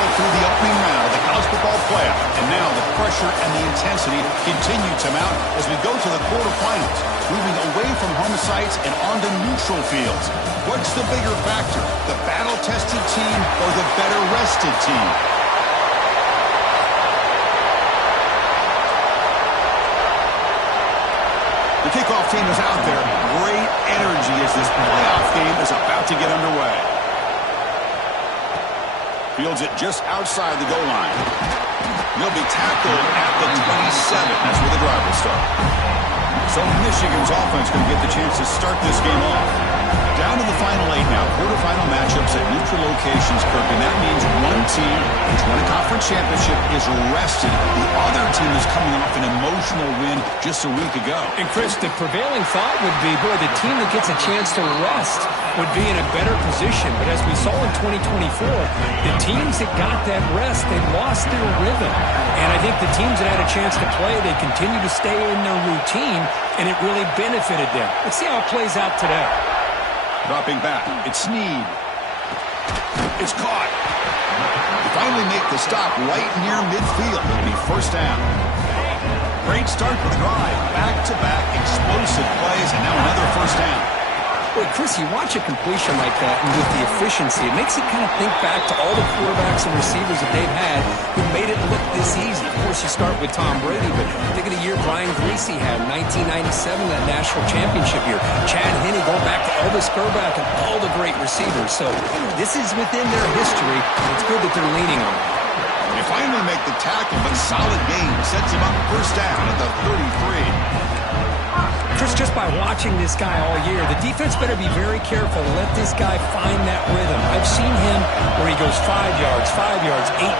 battled through the opening round of the college football playoff, and now the pressure and the intensity continue to mount as we go to the quarterfinals, moving away from home sites and onto neutral fields. What's the bigger factor, the battle-tested team or the better-rested team? The kickoff team is out there. Great energy as this playoff game is about to get underway. Fields it just outside the goal line. He'll be tackled at the 27. That's where the drive will start. So Michigan's offense going to get the chance to start this game off. Down to the final 8 now. Quarterfinal matchups at neutral locations, Kirk, and that means one team which won a conference championship is rested. The other team is coming off an emotional win just a week ago. And Chris, the prevailing thought would be, boy, the team that gets a chance to rest would be in a better position. But as we saw in 2024, the teams that got that rest, they lost their rhythm. And I think the teams that had a chance to play, they continue to stay in their routine, and it really benefited them. Let's see how it plays out today. Dropping back, it's Snead. It's caught. They finally make the stop right near midfield. It'll be first down. Great start to the drive. Back-to-back explosive plays, and now another first down. Boy, Chris, you watch a completion like that, and with the efficiency, it makes you kind of think back to all the quarterbacks and receivers that they've had who made it look this easy. Of course, you start with Tom Brady, but think of the year Brian Greasy had in 1997, that national championship year. Chad Henne going back to Elvis Grbac and all the great receivers. So this is within their history. It's good that they're leaning on it. They finally make the tackle, but solid gain sets him up first down at the 33. Chris, just by watching this guy all year, the defense better be very careful to let this guy find that rhythm. I've seen him where he goes 5 yards, 8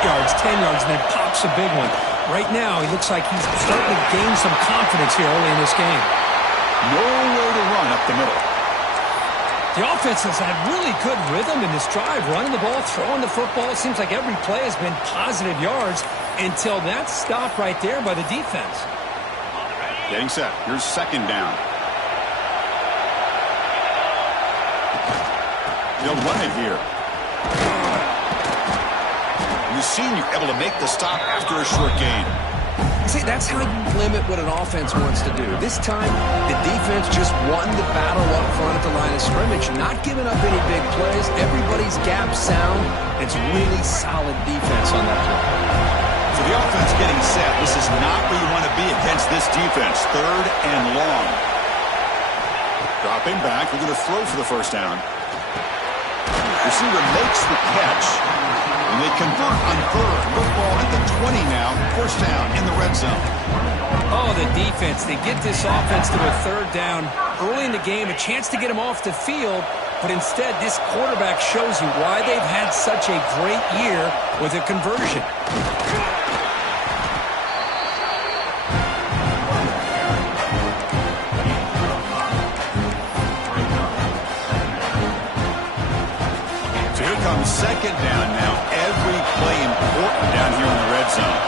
yards, 10 yards, and then pops a big one. Right now, he looks like he's starting to gain some confidence here early in this game. Nowhere to run up the middle. The offense has had really good rhythm in this drive, running the ball, throwing the football. It seems like every play has been positive yards until that stop right there by the defense. Getting set. Here's second down. They'll run it here. The senior able to make the stop after a short gain. See, that's how you limit what an offense wants to do. This time, the defense just won the battle up front at the line of scrimmage, not giving up any big plays. Everybody's gap sound. It's really solid defense on that play. So the offense getting set. This is not where you want to be against this defense. Third and long. Dropping back. We're going to throw for the first down. Receiver makes the catch. And they convert on third. Football at the 20 now. First down in the red zone. Oh, the defense. They get this offense to a third down early in the game. A chance to get him off the field. But instead, this quarterback shows you why they've had such a great year with a conversion. Second down now. Every play important down here in the red zone.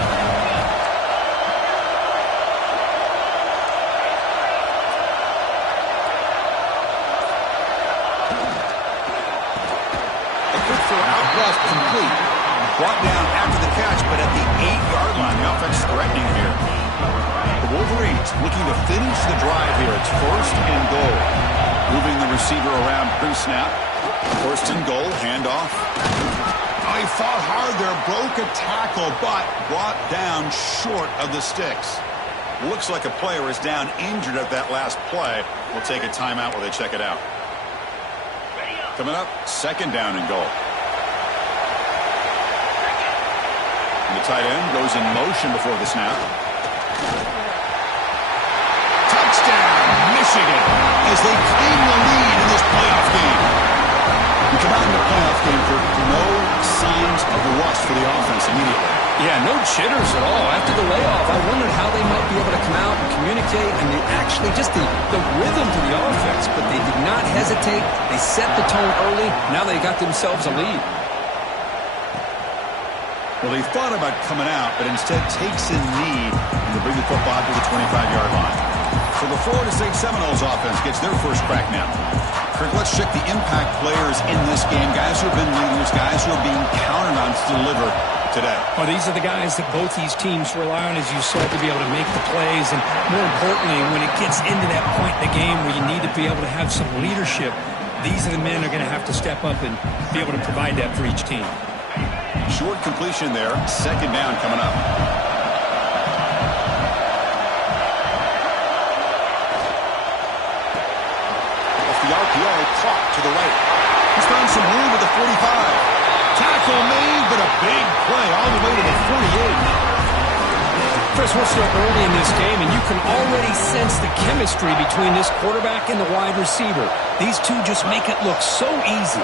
A quick throw out left, complete. Brought down after the catch, but at the 8-yard line, the offense threatening here. The Wolverines looking to finish the drive here. It's first and goal. Moving the receiver around pre-snap. First and goal, handoff. Oh, he fought hard there, broke a tackle, but brought down short of the sticks. Looks like a player is down injured at that last play. We'll take a timeout while they check it out. Coming up, second down and goal. And the tight end goes in motion before the snap. Touchdown, Michigan, as they claim the lead in this playoff game. We come out in the playoff game for no signs of rust for the offense immediately. Yeah, no jitters at all. After the layoff, I wondered how they might be able to come out and communicate, and actually just the rhythm to the offense. But they did not hesitate. They set the tone early. Now they got themselves a lead. Well, they thought about coming out, but instead takes a knee and they bring the football to the 25-yard line. So the Florida State Seminoles offense gets their first crack now. Kirk, let's check the impact players in this game. Guys who have been leaders, guys who are being counted on to deliver today. Well, these are the guys that both these teams rely on, as you said, to be able to make the plays. And more importantly, when it gets into that point in the game where you need to be able to have some leadership, these are the men who are going to have to step up and be able to provide that for each team. Short completion there. Second down coming up. Off the RPO, caught to the right. He's found some room with the 45. Tackle made, but a big play all the way to the 48. Chris, we're still early in this game, and you can already sense the chemistry between this quarterback and the wide receiver. These two just make it look so easy.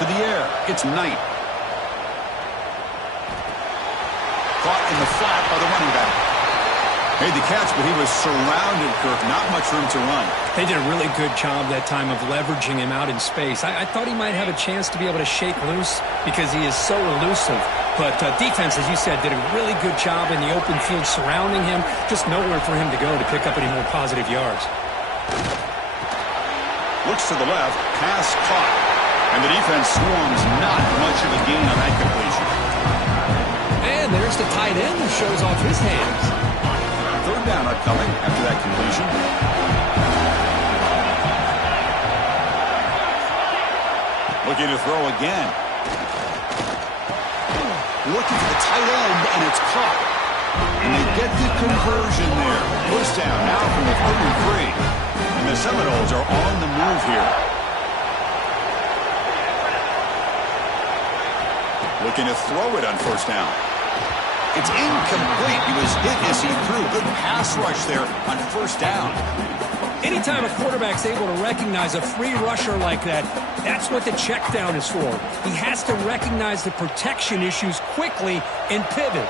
To the air, it's Knight. Caught in the flat by the running back. Made the catch, but he was surrounded, Kirk. Not much room to run. They did a really good job that time of leveraging him out in space. I thought he might have a chance to be able to shake loose because he is so elusive. But defense, as you said, did a really good job in the open field surrounding him. Just nowhere for him to go to pick up any more positive yards. Looks to the left, pass caught. And the defense swarms, not much of a gain on that completion. And there's the tight end who shows off his hands. Third down upcoming after that completion. Looking to throw again. Looking for the tight end, and it's caught. And they get the conversion there. First down now from the 33. And the Seminoles are on the move here. Looking to throw it on first down. It's incomplete. He was hit as he threw. Good pass rush there on first down. Anytime a quarterback's able to recognize a free rusher like that, that's what the check down is for. He has to recognize the protection issues quickly and pivot.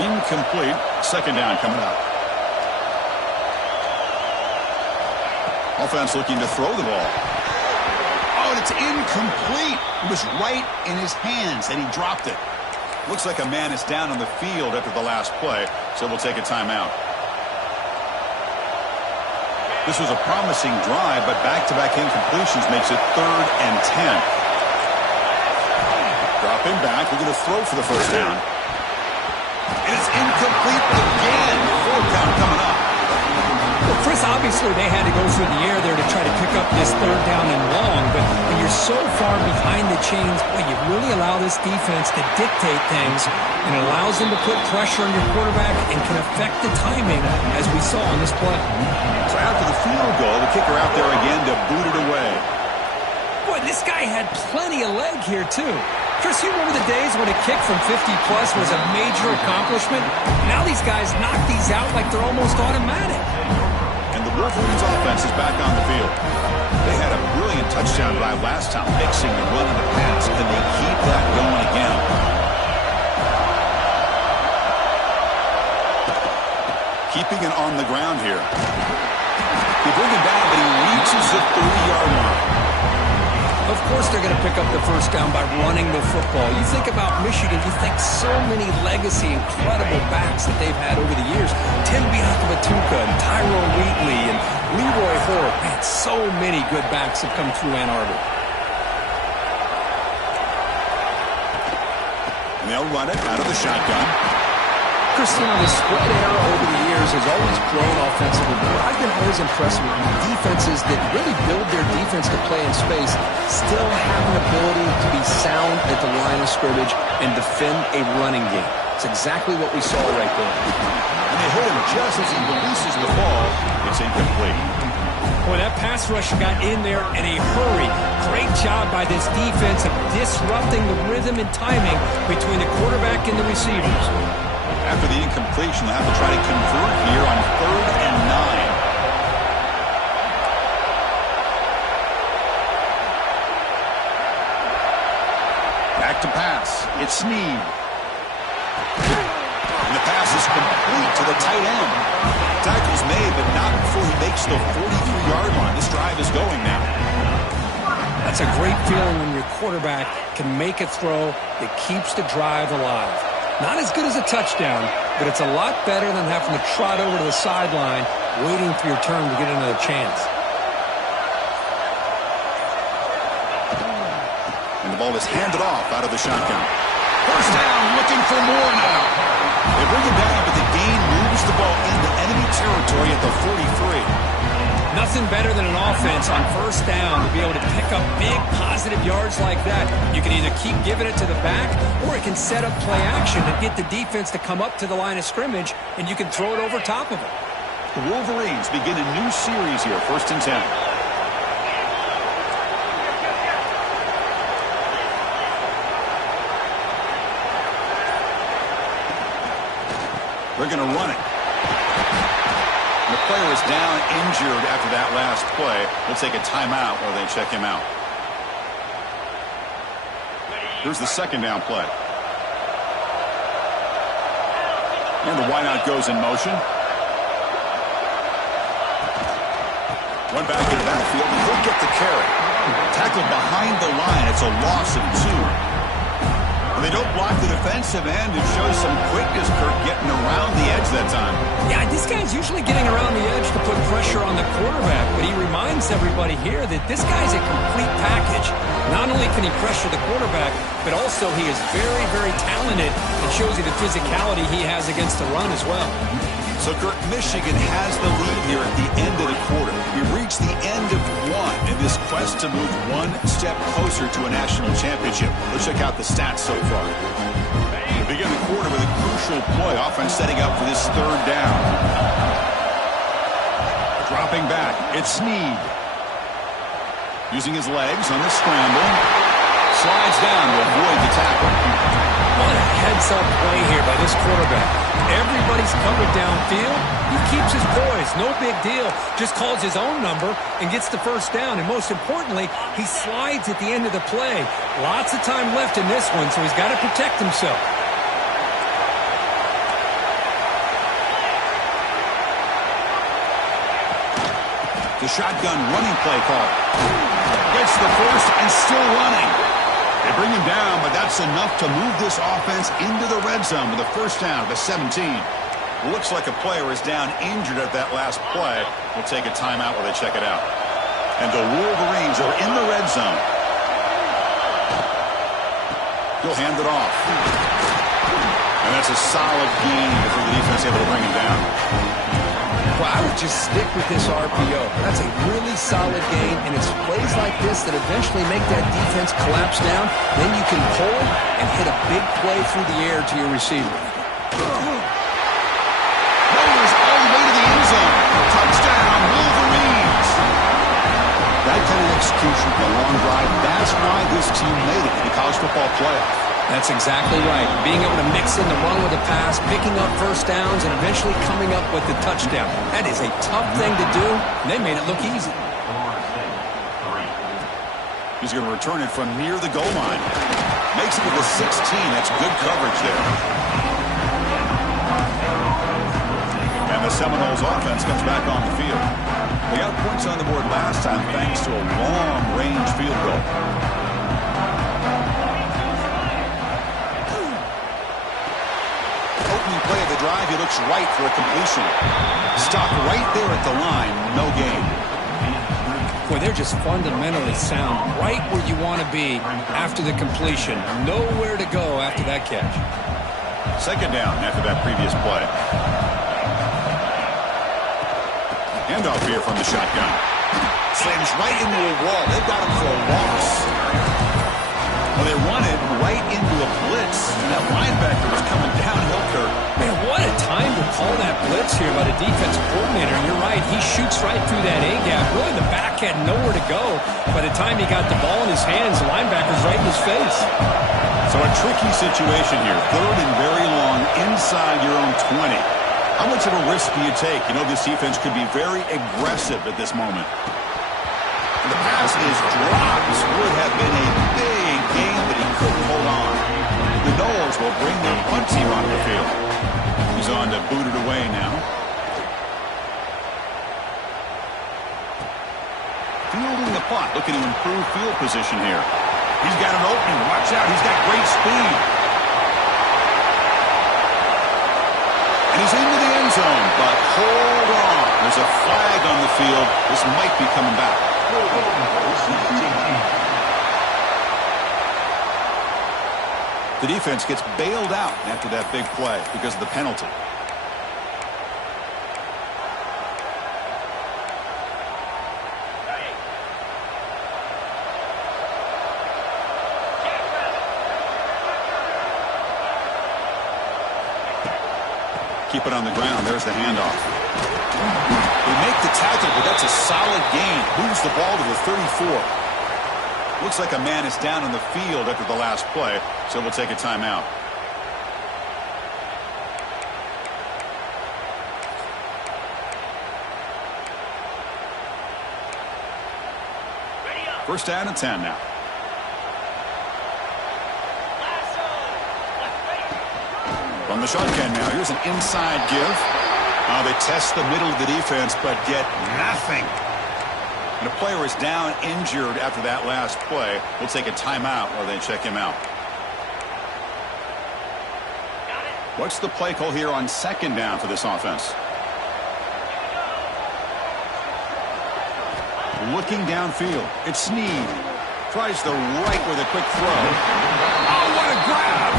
Incomplete. Second down coming up. Offense looking to throw the ball. Oh, and it's incomplete. It was right in his hands, and he dropped it. Looks like a man is down on the field after the last play, so we'll take a timeout. This was a promising drive, but back-to-back incompletions makes it 3rd and 10. Dropping back, we're going to throw for the first down. And it's incomplete again. Fourth down coming up. Well, Chris, obviously they had to go through the air there to try to pick up this third down and long, but when you're so far behind the chains, boy, you really allow this defense to dictate things, and it allows them to put pressure on your quarterback and can affect the timing, as we saw on this play. So after the field goal, the kicker out there again to boot it away. Boy, this guy had plenty of leg here, too. Chris, you remember the days when a kick from 50-plus was a major accomplishment? Now these guys knock these out like they're almost automatic. And the Wolverines offense is back on the field. They had a brilliant touchdown drive last time, mixing the run and the pass. Can they keep that going again? Keeping it on the ground here. They bring him down, but he reaches the 30-yard line. Of course they're going to pick up the first down by running the football. You think about Michigan, you think so many legacy, incredible backs that they've had over the years. Tim Biakabatuka and Tyrone Wheatley and Leroy Hoare. Man, so many good backs have come through Ann Arbor. And they'll run it out of the shotgun. Christina, the spread era over the years has always grown offensively, but I've been always impressed with defenses that really build their defense to play in space, still have an ability to be sound at the line of scrimmage and defend a running game. It's exactly what we saw right there. And they hit him just as he releases the ball. It's incomplete. Boy, that pass rush got in there in a hurry. Great job by this defense of disrupting the rhythm and timing between the quarterback and the receivers. After the incompletion, they'll have to try to convert here on 3rd and 9. Back to pass. It's Snead. And the pass is complete to the tight end. Tackle's made, but not before he makes the 43-yard line. This drive is going now. That's a great feeling when your quarterback can make a throw that keeps the drive alive. Not as good as a touchdown, but it's a lot better than having to trot over to the sideline, waiting for your turn to get another chance. And the ball is handed off out of the shotgun. First down, looking for more now. They bring it down, but the gain moves the ball into enemy territory at the 43. Nothing better than an offense on first down to be able to pick up big positive yards like that. You can either keep giving it to the back, or it can set up play action and get the defense to come up to the line of scrimmage, and you can throw it over top of it. The Wolverines begin a new series here, 1st and 10. They're going to run it. The player is down injured after that last play. We'll take a timeout while they check him out. Here's the 2nd down play. And the wideout goes in motion. Run back into the backfield, and he'll get the carry. Tackled behind the line. It's a loss of 2. They don't block the defensive end. It shows some quickness, Kirk, getting around the edge that time. Yeah, this guy's usually getting around the edge to put pressure on the quarterback, but he reminds everybody here that this guy's a complete package. Not only can he pressure the quarterback, but also he is very, very talented and shows you the physicality he has against the run as well. So, Kirk, Michigan has the lead here at the end of the quarter. We reached the end of one in this quest to move one step closer to a national championship. Let's check out the stats so far. We begin the quarter with a crucial play. Offense setting up for this 3rd down. Dropping back. It's Snead. Using his legs on the scramble. Slides down to avoid the tackle. What a heads-up play here by this quarterback. Everybody's covered downfield. He keeps his poise. No big deal. Just calls his own number and gets the 1st down. And most importantly, he slides at the end of the play. Lots of time left in this one, so he's got to protect himself. The shotgun running play call. Gets the 1st and still running. They bring him down, but that's enough to move this offense into the red zone with a 1st down at the 17. Looks like a player is down injured at that last play. We'll take a timeout while they check it out. And the Wolverines are in the red zone. He'll hand it off. And that's a solid gain for the defense able to bring him down. Well, I would just stick with this RPO. That's a really solid gain, and it's plays like this that eventually make that defense collapse down. Then you can pull and hit a big play through the air to your receiver. Rolls all the way to the end zone. Touchdown, Wolverines. That kind of execution for a long drive, that's why this team made it in the college football playoff. That's exactly right. Being able to mix in the run with the pass, picking up 1st downs, and eventually coming up with the touchdown. That is a tough thing to do, and they made it look easy. He's going to return it from near the goal line. Makes it to the 16. That's good coverage there. And the Seminoles offense comes back on the field. They got points on the board last time thanks to a long-range field goal. Opening play of the drive, he looks right for a completion. Stopped right there at the line, no gain. Boy, they're just fundamentally sound, right where you want to be after the completion. Nowhere to go after that catch. 2nd down after that previous play. Handoff here from the shotgun. Slams right into a wall. They've got him for a loss. Well, they run it right into a blitz, and that linebacker was coming downhill, Kirk. Man, what a time to call that blitz here by the defensive coordinator. You're right, he shoots right through that A-gap. Really, the back had nowhere to go. By the time he got the ball in his hands, the linebacker's right in his face. So a tricky situation here. 3rd and very long inside your own 20. How much of a risk do you take? You know, this defense could be very aggressive at this moment. The pass is dropped. Would have been a big game, but he couldn't hold on. The Noles will bring their punt team onto the field. He's on to boot it away now. Fielding the punt, looking to improve field position here. He's got an opening. Watch out. He's got great speed. hold on. There's a flag on the field. This might be coming back. The defense gets bailed out after that big play because of the penalty. Keep it on the ground. There's the handoff. They make the tackle, but that's a solid gain. Moves the ball to the 34. Looks like a man is down on the field after the last play, so we'll take a timeout. First down and 10 now. From the shotgun now. Here's an inside give. They test the middle of the defense, but get nothing. And a player is down injured after that last play. We'll take a timeout while they check him out. What's the play call here on second down for this offense? Looking downfield. It's Snead. Tries the right with a quick throw. Oh, what a grab!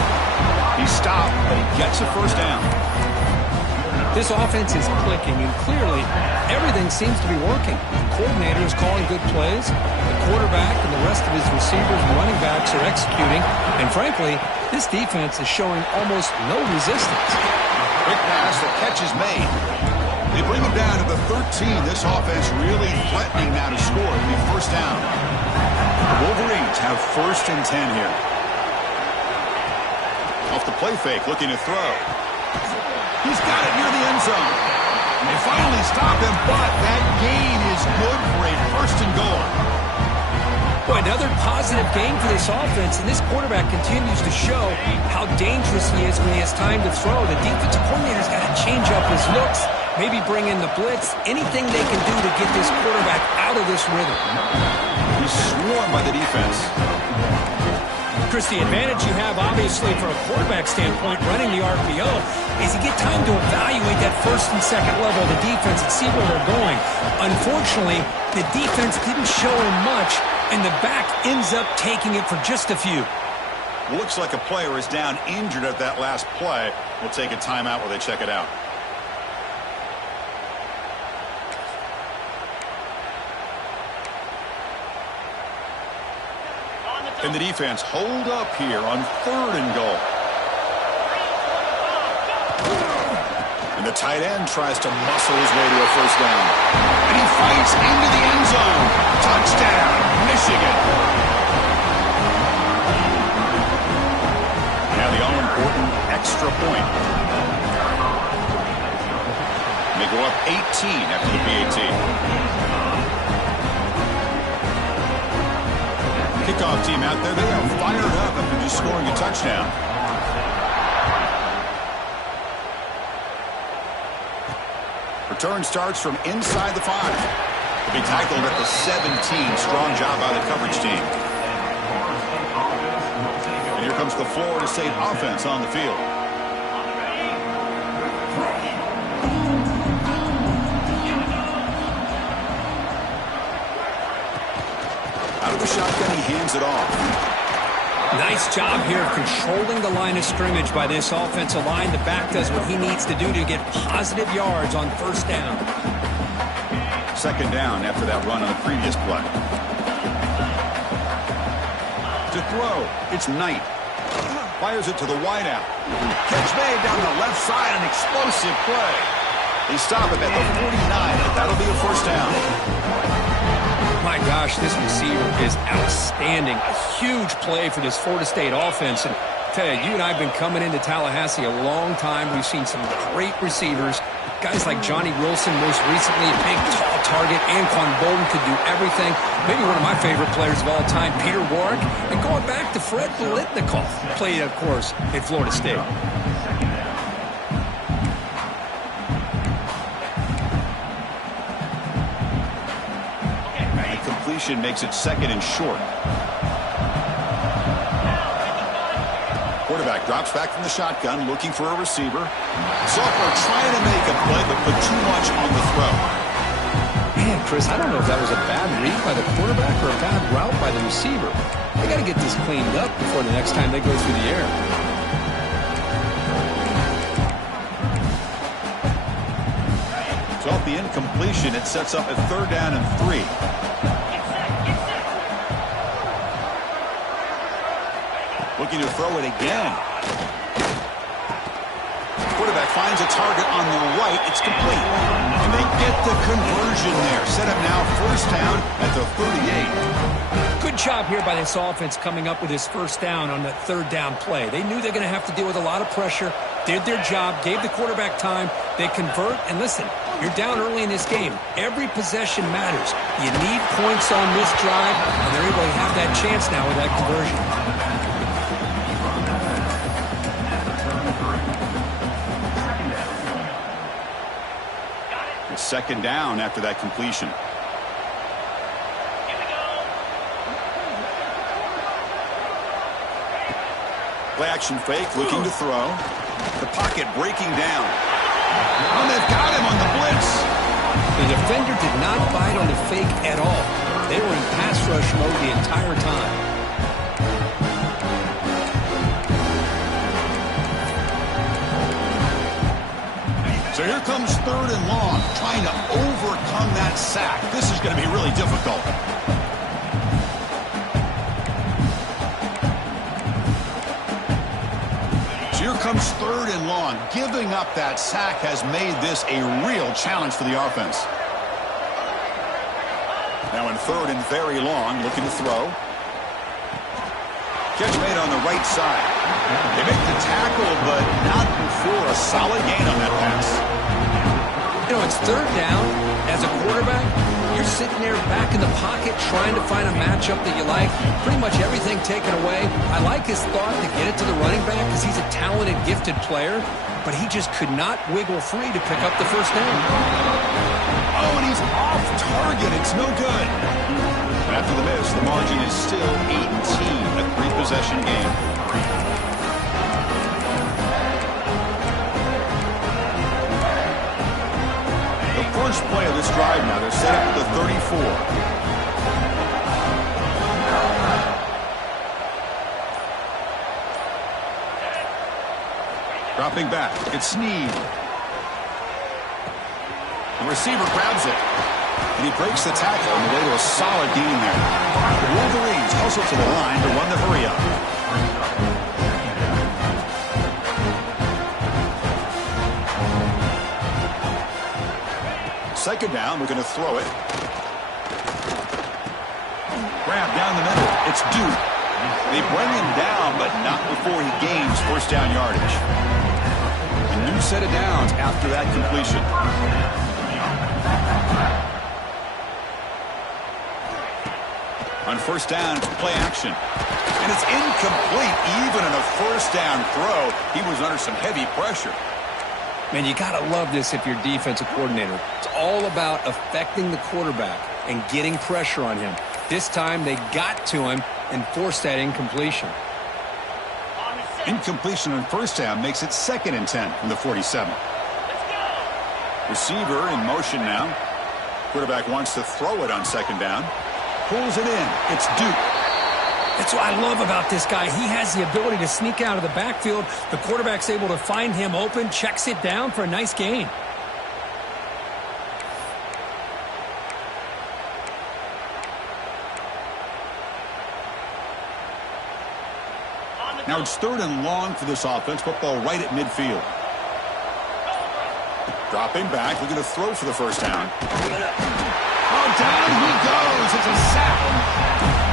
He stopped, but he gets a first down. This offense is clicking, and clearly everything seems to be working. The coordinator is calling good plays. The quarterback and the rest of his receivers and running backs are executing. And frankly, this defense is showing almost no resistance. Quick pass, the catch is made. They bring him down to the 13. This offense really threatening now to score. It'll be first down. The Wolverines have first and 10 here. Off the play fake, looking to throw. He's got it near the end zone. They finally stop him, but that gain is good for a first and goal. Boy, another positive game for this offense, and this quarterback continues to show how dangerous he is when he has time to throw. The defensive coordinator's got to change up his looks, maybe bring in the blitz, anything they can do to get this quarterback out of this rhythm. He's swarmed by the defense. Chris, the advantage you have, obviously, from a quarterback standpoint, running the RPO, is you get time to evaluate that first and second level of the defense and see where they're going. Unfortunately, the defense didn't show him much, and the back ends up taking it for just a few. Looks like a player is down injured at that last play. We'll take a timeout while they check it out. And the defense hold up here on third and goal. And the tight end tries to muscle his way to a first down. And he fights into the end zone. Touchdown, Michigan. Now the all-important extra point. And they go up 18 after the PAT. Kickoff team out there, they are fired up after just scoring a touchdown. Return starts from inside the 5. They'll be tackled at the 17. Strong job by the coverage team. And here comes the Florida State offense on the field. Out of the shotgun, he hands it off. Nice job here of controlling the line of scrimmage by this offensive line. The back does what he needs to do to get positive yards on first down. Second down after that run on the previous play. To throw, it's Knight. Fires it to the wideout. Catch made down the left side, an explosive play. They stop him at the 49, and that'll be a first down. My gosh, this receiver is outstanding. A huge play for this Florida State offense. And I tell you, you and I have been coming into Tallahassee a long time. We've seen some great receivers. Guys like Johnny Wilson, most recently, a big, tall target. Anquan Bolden could do everything. Maybe one of my favorite players of all time, Peter Warrick. And going back to Fred Biletnikoff, played, of course, at Florida State. Makes it second and short. quarterback drops back from the shotgun, looking for a receiver. Sophomore trying to make a play, but put too much on the throw. Man, Chris, I don't know if that was a bad read by the quarterback or a bad route by the receiver. They got to get this cleaned up before the next time they go through the air. So off the incompletion, it sets up a 3rd down and 3. Looking to throw it again. Quarterback finds a target on the right. It's complete. And they get the conversion there. Set up now 1st down at the 38. Good job here by this offense coming up with his 1st down on that 3rd down play. They knew they're going to have to deal with a lot of pressure, did their job, gave the quarterback time. They convert, and listen, you're down early in this game. Every possession matters. You need points on this drive, and they're able to have that chance now with that conversion. 2nd down after that completion. Play action fake, looking to throw. The pocket breaking down. Oh, they've got him on the blitz. The defender did not bite on the fake at all. They were in pass rush mode the entire time. So here comes 3rd and long, trying to overcome that sack. This is going to be really difficult. So here comes 3rd and long. Giving up that sack has made this a real challenge for the offense. Now in 3rd and very long, looking to throw. Catch made on the right side. They make the tackle, but not before a solid gain on that pass. You know, it's 3rd down. As a quarterback, you're sitting there back in the pocket trying to find a matchup that you like. Pretty much everything taken away. I like his thought to get it to the running back because he's a talented, gifted player, but he just could not wiggle free to pick up the 1st down. Oh, and he's off target. It's no good. After the miss, the margin is still 18, a 3-possession game. The first play of this drive now, they're set up at the 34. Dropping back, it's Snead. The receiver grabs it. And he breaks the tackle on the way to a solid gain there. The Wolverines hustle to the line to run the hurry up. Second down, we're going to throw it. Grab down the middle. It's Duke. They bring him down, but not before he gains 1st down yardage. A new set of downs after that completion. On 1st down, it's play action. And it's incomplete. Even in a 1st down throw, he was under some heavy pressure. Man, you got to love this if you're defensive coordinator. It's all about affecting the quarterback and getting pressure on him. This time, they got to him and forced that incompletion. Incompletion on 1st down makes it 2nd and 10 from the 47. Receiver in motion now. Quarterback wants to throw it on 2nd down. Pulls it in. It's Duke. That's what I love about this guy. He has the ability to sneak out of the backfield. The quarterback's able to find him open, checks it down for a nice gain. Now it's 3rd and long for this offense. Football right at midfield. Dropping back. Looking to throw for the 1st down. Oh, down he goes. It's a sack.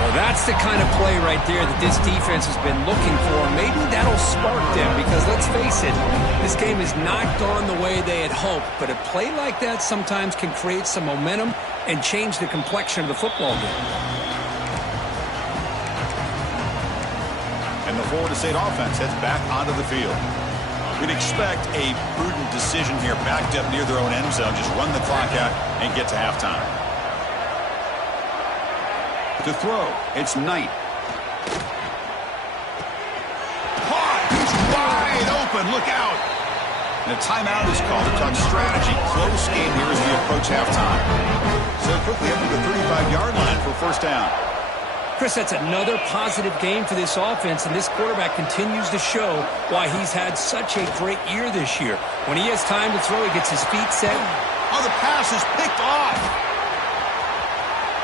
Well, that's the kind of play right there that this defense has been looking for. Maybe that'll spark them because, let's face it, this game has not gone the way they had hoped. But a play like that sometimes can create some momentum and change the complexion of the football game. And the Florida State offense heads back onto the field. We'd expect a prudent decision here, backed up near their own end zone. Just run the clock out and get to halftime. To throw, it's Knight. Caught! open. Look out. And a timeout is called to talk strategy. Close game here as we approach halftime. So quickly up to the 35-yard line for first down. Chris, that's another positive game for this offense, and this quarterback continues to show why he's had such a great year this year. When he has time to throw, he gets his feet set. Oh, the pass is picked off.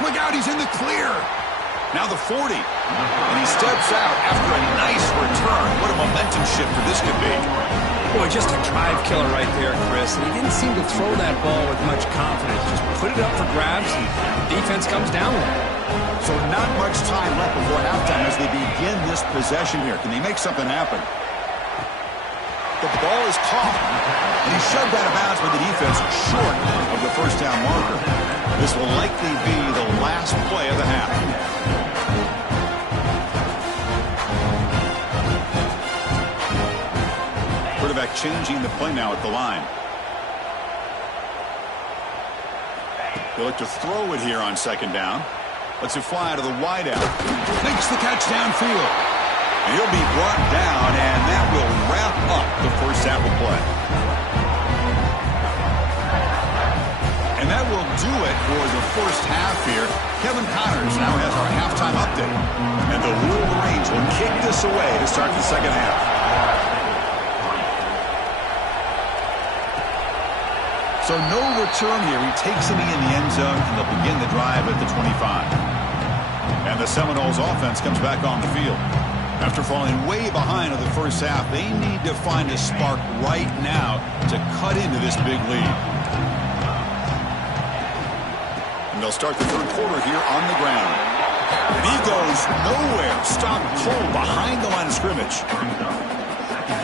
Look out, he's in the clear. Now the 40. And he steps out after a nice return. What a momentum shift for this could be. Boy, just a drive killer right there, Chris. And he didn't seem to throw that ball with much confidence. Just put it up for grabs, and the defense comes down with it. So not much time left before halftime as they begin this possession here. Can they make something happen? The ball is caught. And he shoved out of bounds with the defense short of the first down marker. This will likely be the last play of the half. Quarterback changing the play now at the line. They look to throw it here on second down. Lets it fly to the wideout. Makes the catch downfield. And he'll be brought down, and that will wrap up the first half of play. And that will do it for the first half here. Kevin Connors now has our halftime update. And the Wolverines will kick this away to start the second half. So no return here. He takes it in the end zone, and they'll begin the drive at the 25. And the Seminoles offense comes back on the field. After falling way behind in the first half, they need to find a spark right now to cut into this big lead. And they'll start the third quarter here on the ground. And he goes nowhere. Stopped cold behind the line of scrimmage.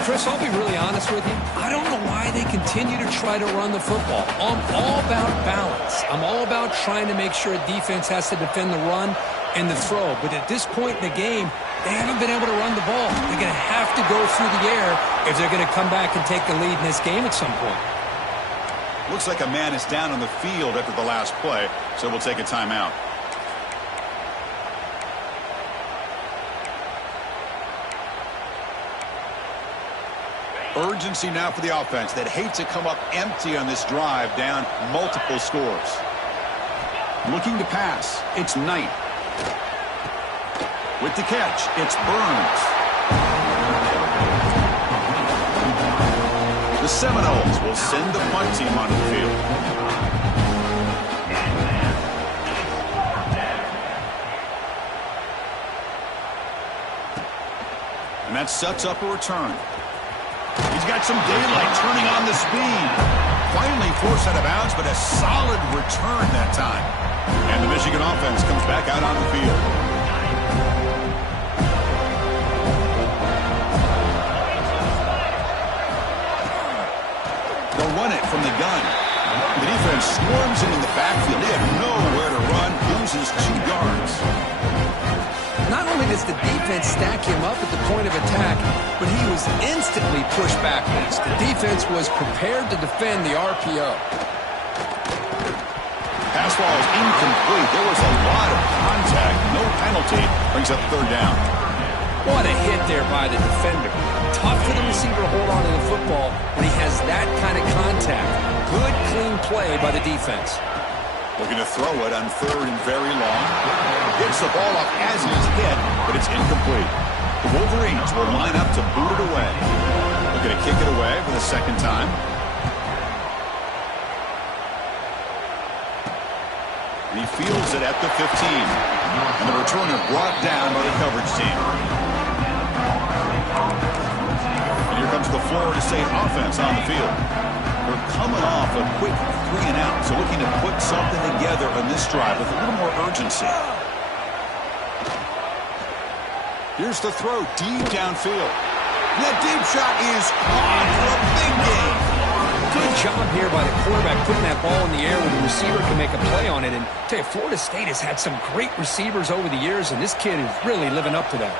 Chris, I'll be really honest with you. I don't know why they continue to try to run the football. I'm all about balance. I'm all about trying to make sure a defense has to defend the run and the throw. But at this point in the game, they haven't been able to run the ball. They're going to have to go through the air if they're going to come back and take the lead in this game at some point. Looks like a man is down on the field after the last play, so we'll take a timeout. Urgency now for the offense that hates to come up empty on this drive, down multiple scores. Looking to pass, it's Knight. With the catch, it's Burns. The Seminoles will send the punt team onto the field. And that sets up a return. He's got some daylight, turning on the speed. Finally forced out of bounds, but a solid return that time. And the Michigan offense comes back out on the field. They'll run it from the gun. The defense swarms him in the backfield. They have nowhere to run. Loses 2 yards. Not only does the defense stack him up at the point of attack, but he was instantly pushed backwards. The defense was prepared to defend the RPO. Pass ball is incomplete. There was a lot of contact. No penalty. Brings up third down. What a hit there by the defender. Tough for the receiver to hold on to the football when he has that kind of contact. Good, clean play by the defense. Looking to throw it on third and very long. Gets the ball up as he's hit, but it's incomplete. The Wolverines will line up to boot it away. Looking to kick it away for the second time. And he fields it at the 15. And the returner brought down by the coverage team. And here comes the Florida State offense on the field. We're coming off a quick 3-and-out, so looking to put something together on this drive with a little more urgency. Here's the throw deep downfield. That deep shot is caught for a big gain. Good job here by the quarterback putting that ball in the air where the receiver can make a play on it. And I tell you, Florida State has had some great receivers over the years, and this kid is really living up to that.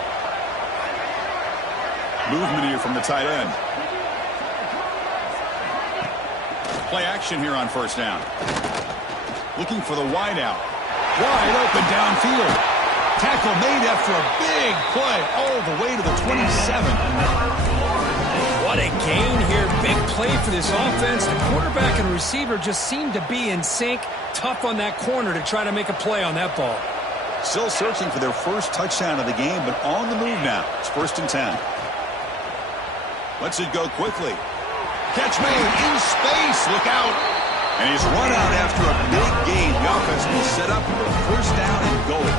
Movement here from the tight end. Play action here on first down. Looking for the wideout. Wide open downfield. Tackle made after a big play all the way to the 27. What a gain here. Big play for this offense. The quarterback and receiver just seem to be in sync. Tough on that corner to try to make a play on that ball. Still searching for their first touchdown of the game, but on the move now. It's 1st and 10. Lets it go quickly. Catch made in space. Look out. And he's run out after a big gain. The offense will set up for 1st down and goal.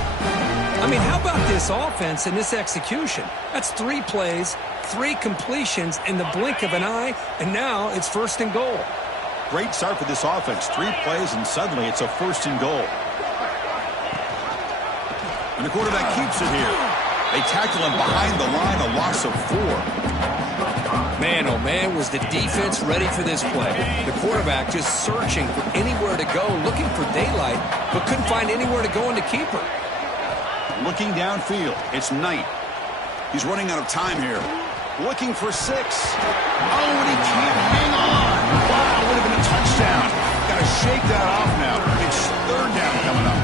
I mean, how about this offense and this execution? That's 3 plays, 3 completions in the blink of an eye, and now it's 1st and goal. Great start for this offense. 3 plays, and suddenly it's a 1st and goal. And the quarterback keeps it here. They tackle him behind the line, a loss of 4. Man, oh man, was the defense ready for this play. The quarterback just searching for anywhere to go, looking for daylight, but couldn't find anywhere to go in the keeper. Looking downfield, it's Knight. He's running out of time here. Looking for 6. Oh, and he can't hang on. Wow, would have been a touchdown. Got to shake that off now. It's 3rd down coming up.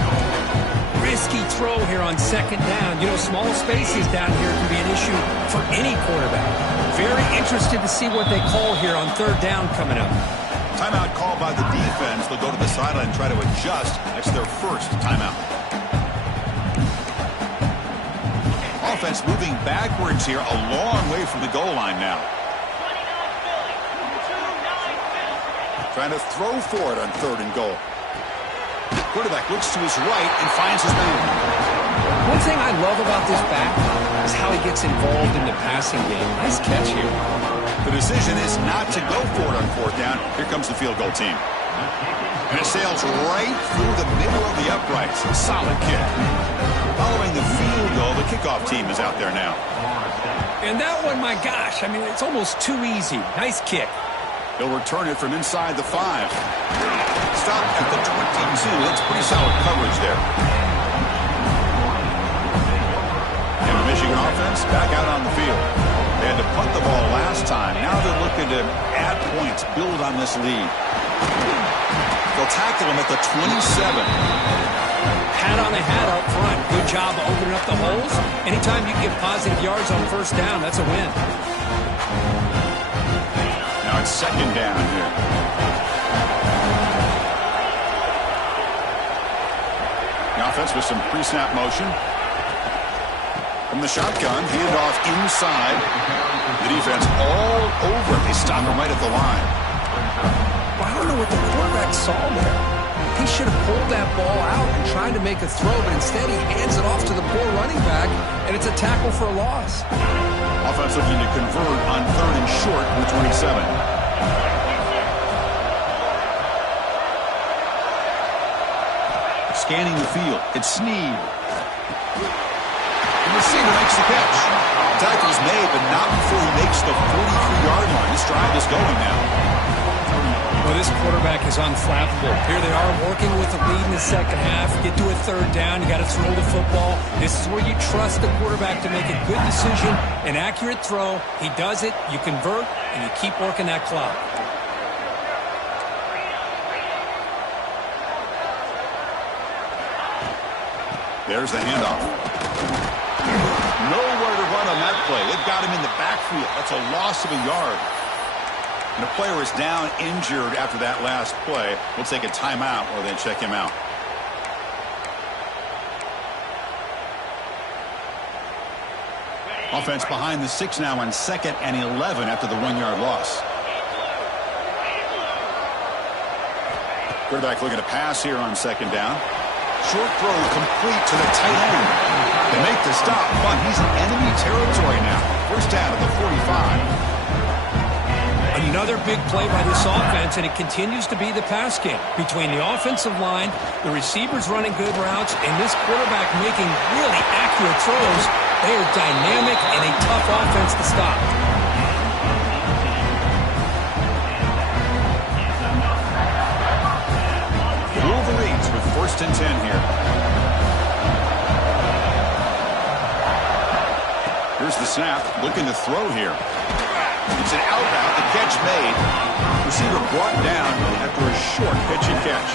Risky throw here on 2nd down. You know, small spaces down here can be an issue for any quarterback. Very interested to see what they call here on 3rd down coming up. Timeout called by the defense. They'll go to the sideline and try to adjust. That's their first timeout. Offense moving backwards here, a long way from the goal line now. Trying to throw for it on 3rd and goal. Quarterback looks to his right and finds his man. One thing I love about this back is how he gets involved in the passing game. Nice catch here. The decision is not to go for it on 4th down. Here comes the field goal team. And it sails right through the middle of the uprights. Solid kick. Following the field goal, the kickoff team is out there now. And that one, my gosh, I mean, it's almost too easy. Nice kick. He'll return it from inside the 5. Stop at the 22. That's pretty solid coverage there. And the Michigan offense back out on the field. They had to punt the ball last time. Now they're looking to add points, build on this lead. They'll tackle him at the 27. Pat on the hat up front. Good job opening up the holes. Anytime you can get positive yards on 1st down, that's a win. Now it's 2nd down here. The offense with some pre-snap motion. From the shotgun, handoff inside. The defense all over. They stop him right at the line. Well, I don't know what the quarterback saw there. He should have pulled that ball out and tried to make a throw, but instead he hands it off to the poor running back, and it's a tackle for a loss. Offense looking to convert on 3rd and short with 27. Scanning the field, it's Snead. The receiver makes the catch. Tackle's made, but not before he makes the 43-yard line. This drive is going now. Well, this quarterback is unflappable. Here they are working with the lead in the 2nd half. Get to a 3rd down. You got to throw the football. This is where you trust the quarterback to make a good decision, an accurate throw. He does it, you convert, and you keep working that clock. There's the handoff. Nowhere to run on that play. They've got him in the backfield. That's a loss of a yard. And the player is down injured after that last play. We'll take a timeout or then check him out. Offense behind the 6 now on 2nd and 11 after the 1-yard loss. Quarterback looking to pass here on 2nd down. Short throw complete to the tight end. They make the stop, but he's in enemy territory now. 1st down at the 45. Another big play by this offense, and it continues to be the pass game. Between the offensive line, the receivers running good routes, and this quarterback making really accurate throws, they are dynamic and a tough offense to stop. Wolverines with 1st and 10 here. Here's the snap, looking to throw here. It's an out route, the catch made. Receiver brought down after a short pitch and catch.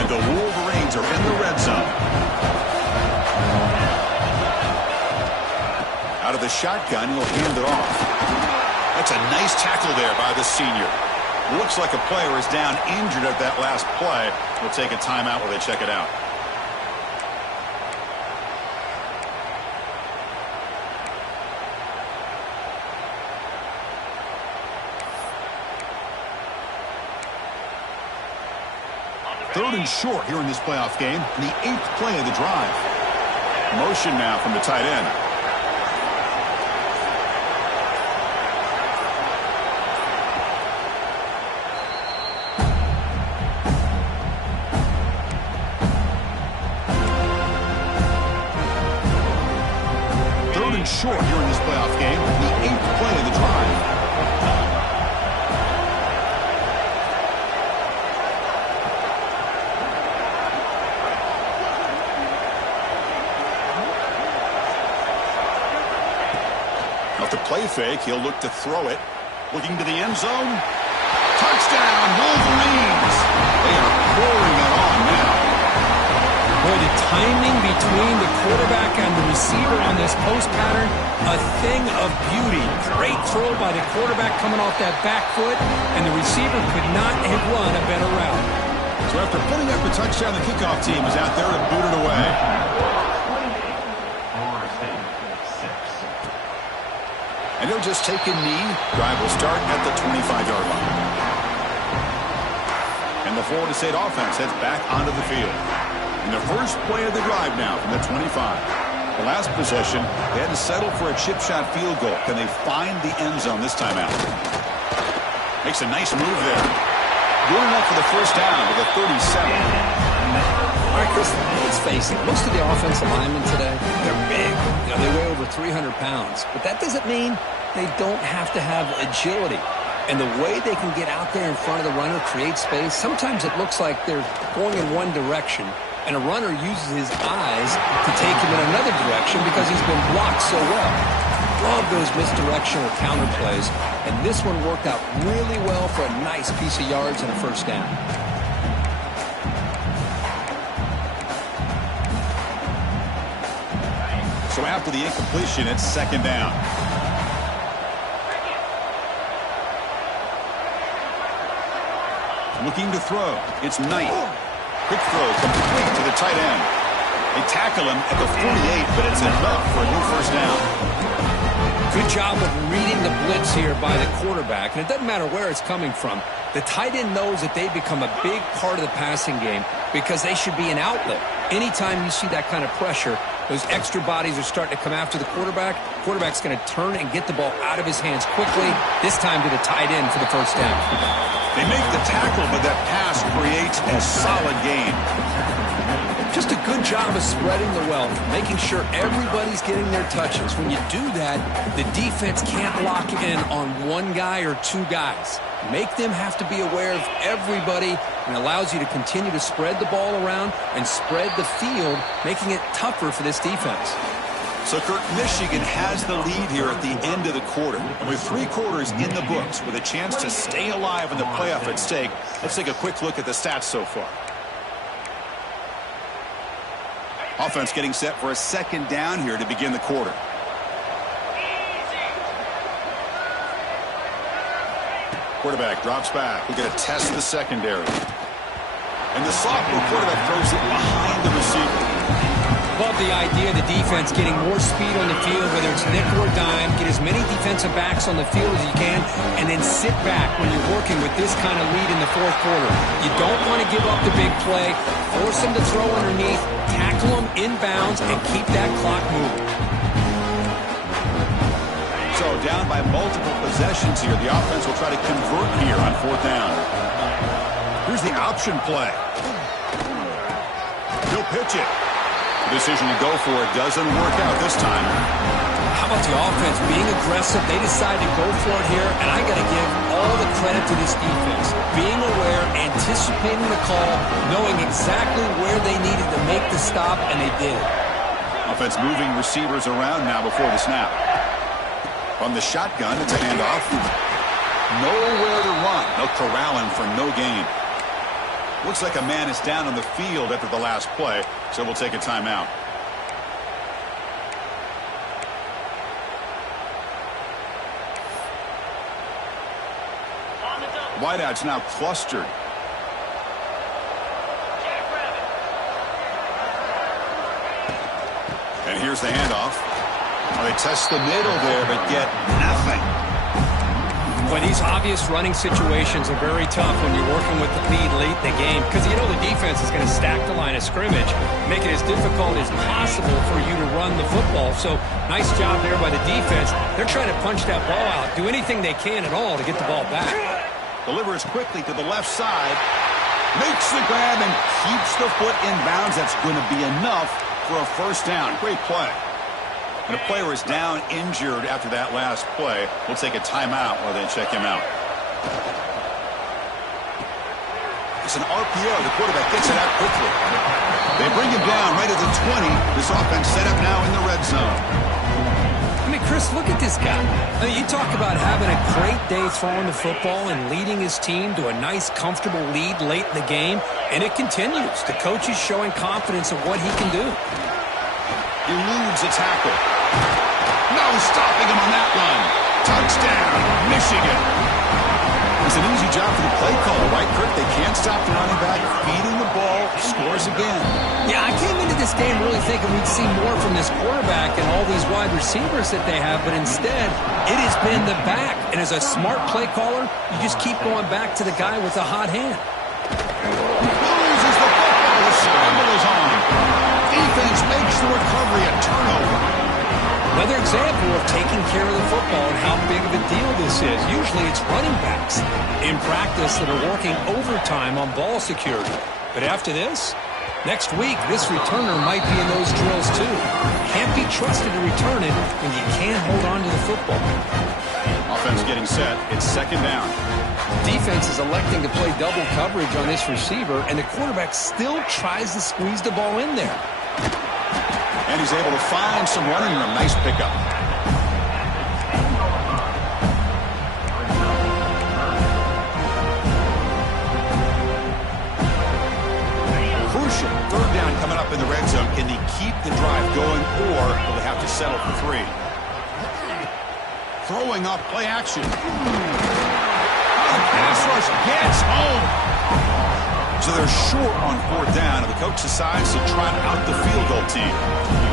And the Wolverines are in the red zone. Out of the shotgun, he'll hand it off. That's a nice tackle there by the senior. Looks like a player is down injured at that last play. We'll take a timeout while they check it out. Third and short here in this playoff game. The 8th play of the drive. Motion now from the tight end. Third and short here in this playoff game. The 8th play of the drive. The play fake, he'll look to throw it. Looking to the end zone. Touchdown, Wolverines! They are pouring it on now. Boy, the timing between the quarterback and the receiver on this post pattern, a thing of beauty. Great throw by the quarterback coming off that back foot, and the receiver could not have run a better route. So after putting up a touchdown, the kickoff team is out there to boot it away. And he'll just take a knee. Drive will start at the 25-yard line. And the Florida State offense heads back onto the field. In the first play of the drive now from the 25. The last possession, they had to settle for a chip shot field goal. Can they find the end zone this time out? Makes a nice move there. Good enough for the first down to the 37. All right, Chris, let's face it. Most of the offensive linemen today, they're big. You know, they weigh over 300 pounds. But that doesn't mean they don't have to have agility. And the way they can get out there in front of the runner, create space, sometimes it looks like they're going in one direction, and a runner uses his eyes to take him in another direction because he's been blocked so well. Love those misdirectional counter plays, and this one worked out really well for a nice piece of yards and a first down. So after the incompletion, it's second down. Looking to throw. It's Knight. Quick throw complete to the tight end. They tackle him at the 48, but it's enough for a new first down. Good job of reading the blitz here by the quarterback. And it doesn't matter where it's coming from. The tight end knows that they've become a big part of the passing game because they should be an outlet. Anytime you see that kind of pressure, those extra bodies are starting to come after the quarterback. Quarterback's going to turn and get the ball out of his hands quickly, this time to the tight end for the first down. They make the tackle, but that pass creates a solid gain. Just a good job of spreading the wealth, making sure everybody's getting their touches. When you do that, the defense can't lock in on one guy or two guys. Make them have to be aware of everybody, and allows you to continue to spread the ball around and spread the field, making it tougher for this defense. So, Kurt, Michigan has the lead here at the end of the quarter. And with 3 quarters in the books, with a chance to stay alive in the playoff at stake, let's take a quick look at the stats so far. Offense getting set for a second down here to begin the quarter. Quarterback drops back. We're going to test the secondary. And the sophomore quarterback throws it behind the receiver. Love the idea of the defense getting more speed on the field, whether it's nickel or dime. Get as many defensive backs on the field as you can, and then sit back when you're working with this kind of lead in the fourth quarter. You don't want to give up the big play. Force them to throw underneath, tackle them inbounds, and keep that clock moving. So down by multiple possessions here. The offense will try to convert here on fourth down. Here's the option play. He'll pitch it. The decision to go for it doesn't work out this time. How about the offense being aggressive? They decide to go for it here, and I got to give all the credit to this defense. Being aware, anticipating the call, knowing exactly where they needed to make the stop, and they did. Offense moving receivers around now before the snap. From the shotgun, it's a handoff. Nowhere to run. They'll corral him for no gain. Looks like a man is down on the field after the last play, so we'll take a timeout. Wideouts now clustered. And here's the handoff. Well, they test the middle there, but get nothing. Well, these obvious running situations are very tough when you're working with the lead late in the game because you know the defense is going to stack the line of scrimmage, make it as difficult as possible for you to run the football. So nice job there by the defense. They're trying to punch that ball out, do anything they can at all to get the ball back. Delivers quickly to the left side. Makes the grab and keeps the foot in bounds. That's going to be enough for a first down. Great play. And a player is down injured after that last play. We'll take a timeout while they check him out. It's an RPO. The quarterback gets it out quickly. They bring him down right at the 20. This offense set up now in the red zone. I mean, Chris, look at this guy. I mean, you talk about having a great day throwing the football and leading his team to a nice, comfortable lead late in the game, and it continues. The coach is showing confidence of what he can do. Eludes a tackle. No stopping him on that one. Touchdown, Michigan. It's an easy job for the play caller, right, Kirk? They can't stop the running back. Feeding the ball, scores again. Yeah, I came into this game really thinking we'd see more from this quarterback and all these wide receivers that they have, but instead, it has been the back. And as a smart play caller, you just keep going back to the guy with the hot hand. Loses the football. The scramble is on. Defense makes the recovery a turnover. Another example of taking care of the football and how big of a deal this is. Usually it's running backs in practice that are working overtime on ball security. But after this, next week, this returner might be in those drills too. Can't be trusted to return it when you can't hold on to the football. Offense getting set. It's second down. Defense is electing to play double coverage on this receiver, and the quarterback still tries to squeeze the ball in there. And he's able to find some running room. Nice pickup. Crucial. Third down coming up in the red zone. Can they keep the drive going, or will they have to settle for 3? Throwing off play action. Pass rush gets home. So they're short on fourth down, and the coach decides to trot out the field goal team.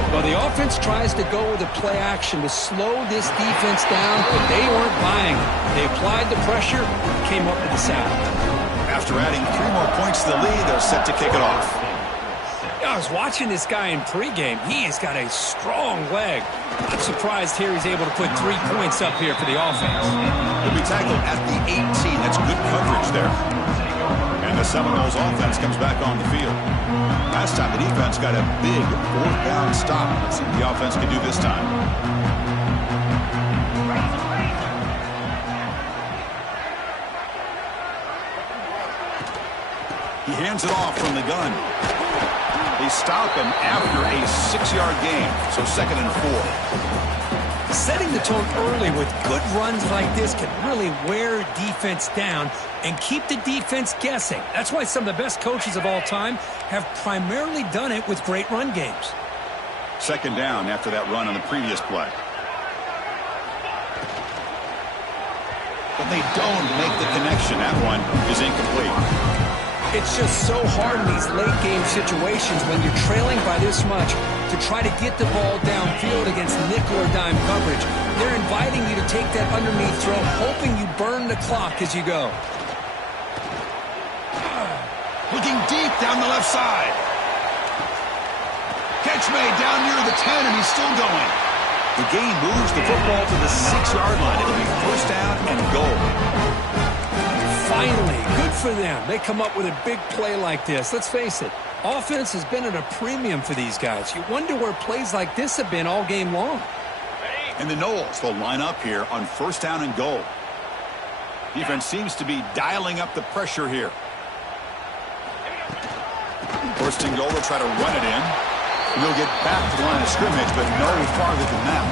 Well, the offense tries to go with a play action to slow this defense down, but they weren't buying it. They applied the pressure, came up with the sack. After adding 3 more points to the lead, they're set to kick it off. I was watching this guy in pregame. He has got a strong leg. I'm surprised here he's able to put 3 points up here for the offense. He'll be tackled at the 18. That's good coverage there. And the Seminoles offense comes back on the field. Last time the defense got a big fourth down stop. Let's see what the offense can do this time. He hands it off from the gun. They stop him after a 6-yard gain. So 2nd and 4. Setting the tone early with good runs like this can really wear defense down and keep the defense guessing. That's why some of the best coaches of all time have primarily done it with great run games. 2nd down after that run on the previous play. But they don't make the connection. That one is incomplete. It's just so hard in these late-game situations when you're trailing by this much to try to get the ball downfield against nickel or dime coverage. They're inviting you to take that underneath throw, hoping you burn the clock as you go. Looking deep down the left side. Catch made down near the 10, and he's still going. The game moves the football to the 6-yard line. It'll be first down and goal. Finally, good for them. They come up with a big play like this. Let's face it, offense has been at a premium for these guys. You wonder where plays like this have been all game long. And the Noles will line up here on first down and goal. Defense seems to be dialing up the pressure here. First and goal, they'll try to run it in. He'll get back to the line of scrimmage, but no farther than that.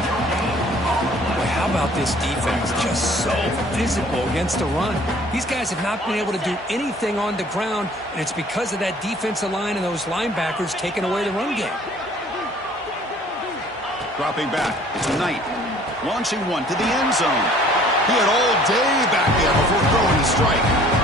Boy, how about this defense? Just so physical against the run. These guys have not been able to do anything on the ground, and it's because of that defensive line and those linebackers taking away the run game. Dropping back, it's Knight. Launching one to the end zone. He had all day back there before throwing the strike.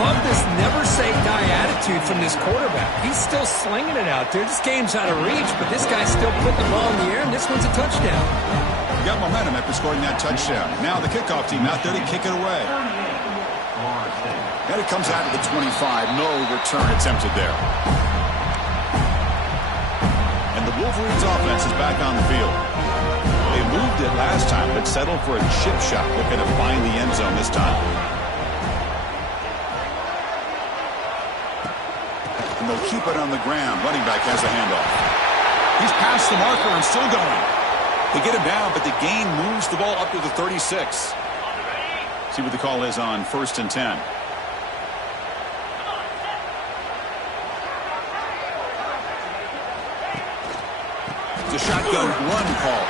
love this never-say-die attitude from this quarterback. He's still slinging it out there. This game's out of reach, but this guy's still putting the ball in the air, and this one's a touchdown. Got momentum after scoring that touchdown. Now the kickoff team out there to kick it away. And it comes out to the 25. No return attempted there. And the Wolverines offense is back on the field. They moved it last time, but settled for a chip shot, looking to find the end zone this time. And they'll keep it on the ground. Running back has the handoff. He's past the marker and still going. They get him down, but the gain moves the ball up to the 36. See what the call is on 1st and 10. It's a shotgun run call.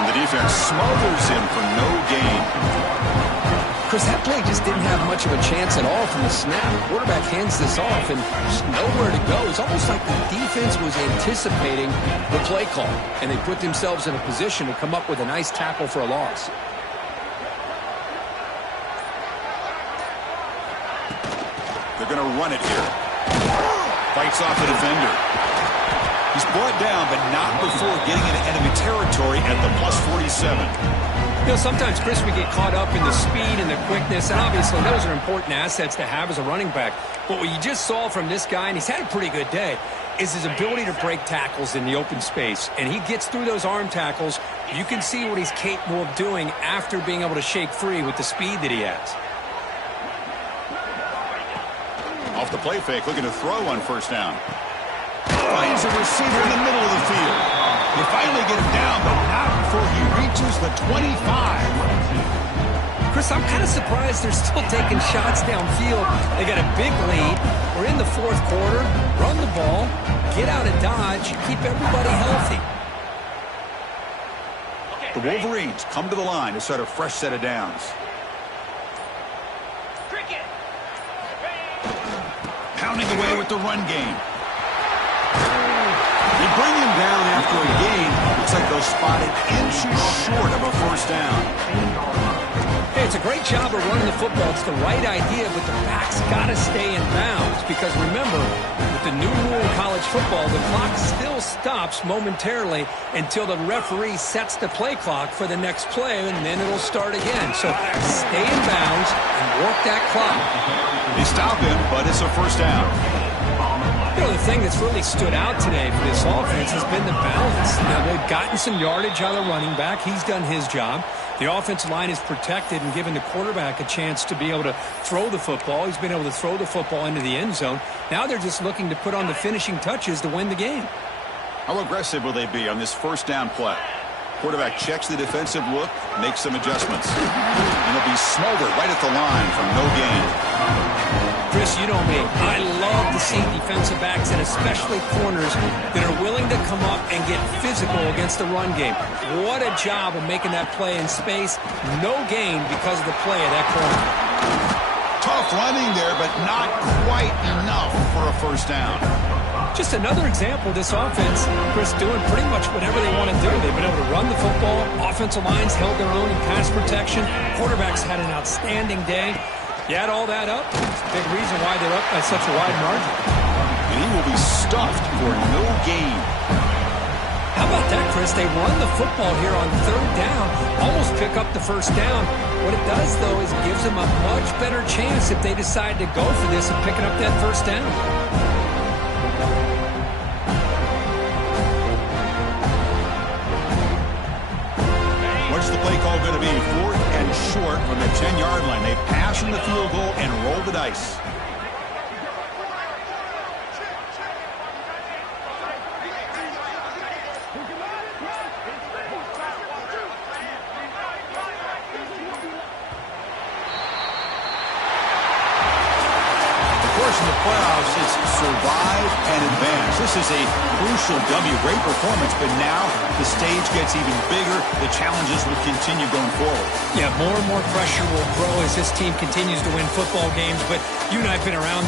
And the defense smothers him for no gain. Chris, that play just didn't have much of a chance at all from the snap. The quarterback hands this off and just nowhere to go. It's almost like the defense was anticipating the play call, and they put themselves in a position to come up with a nice tackle for a loss. They're going to run it here. Fights off the defender. He's brought down, but not before getting into enemy territory at the plus 47. You know, sometimes, Chris, we get caught up in the speed and the quickness, and obviously those are important assets to have as a running back. But what you just saw from this guy, and he's had a pretty good day, is his ability to break tackles in the open space. And he gets through those arm tackles. You can see what he's capable of doing after being able to shake free with the speed that he has. Off the play fake, looking to throw on 1st down. Finds a receiver in the middle of the field. They finally get him down, but not before he reaches the 25. Chris, I'm kind of surprised they're still taking shots downfield. They got a big lead. We're in the 4th quarter. Run the ball, get out of Dodge, keep everybody healthy. The Wolverines come to the line to start a fresh set of downs. Pounding away with the run game. They bring him down after a gain. Looks like they'll spot it inches short of a 1st down. Hey, it's a great job of running the football. It's the right idea, but the back's got to stay in bounds. Because remember, with the new rule in college football, the clock still stops momentarily until the referee sets the play clock for the next play, and then it'll start again. So stay in bounds and work that clock. They stop him, but it's a 1st down. You know, the thing that's really stood out today for this offense has been the balance. Now, they've gotten some yardage out of the running back. He's done his job. The offensive line is protected and given the quarterback a chance to be able to throw the football. He's been able to throw the football into the end zone. Now they're just looking to put on the finishing touches to win the game. How aggressive will they be on this 1st down play? Quarterback checks the defensive look, makes some adjustments. And he'll be smothered right at the line from no gain. Chris, you know me. I love to see defensive backs and especially corners that are willing to come up and get physical against the run game. What a job of making that play in space. No gain because of the play of that corner. Tough running there, but not quite enough for a 1st down. Just another example of this offense, Chris, doing pretty much whatever they want to do. They've been able to run the football. Offensive lines held their own in pass protection. Quarterbacks had an outstanding day. You add all that up, it's a big reason why they're up by such a wide margin. And he will be stuffed for no gain. How about that, Chris? They run the football here on 3rd down, almost pick up the 1st down. What it does, though, is it gives them a much better chance if they decide to go for this and picking up that 1st down. What's the play call going to be? 4th and short from the 10-yard line. They pass in the field goal and roll the dice. In the playoffs, it's survive and advance. This is a crucial W. Great performance, but now the stage gets even bigger. The challenges will continue going forward. Yeah, more and more pressure will grow as this team continues to win football games, but you and I have been around this